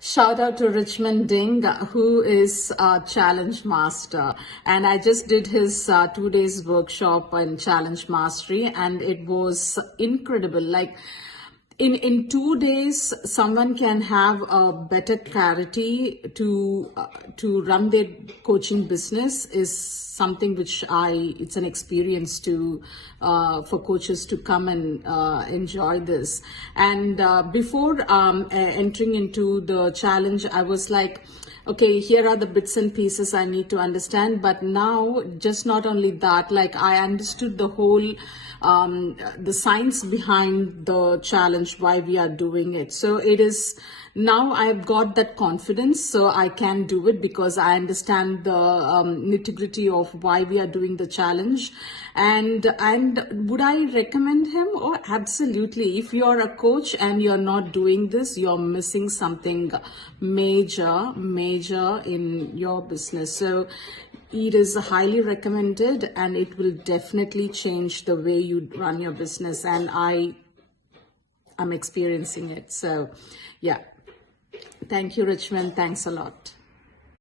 Shout out to Richmond Dinh, who is a challenge master. And I just did his 2 days workshop on challenge mastery, and it was incredible. Like, in 2 days, someone can have a better clarity to run their coaching business is something which it's an experience to for coaches to come and enjoy this. And before entering into the challenge, I was like, okay, here are the bits and pieces I need to understand. But now, just not only that, like I understood the whole the science behind the challenge, why we are doing it. So it is now I've got that confidence, so I can do it because I understand the nitty-gritty of why we are doing the challenge. And would I recommend him? Oh, absolutely. If you're a coach and you're not doing this, you're missing something major in your business. So it is highly recommended, and it will definitely change the way you run your business. And I'm experiencing it. So yeah. Thank you, Richmond. Thanks a lot.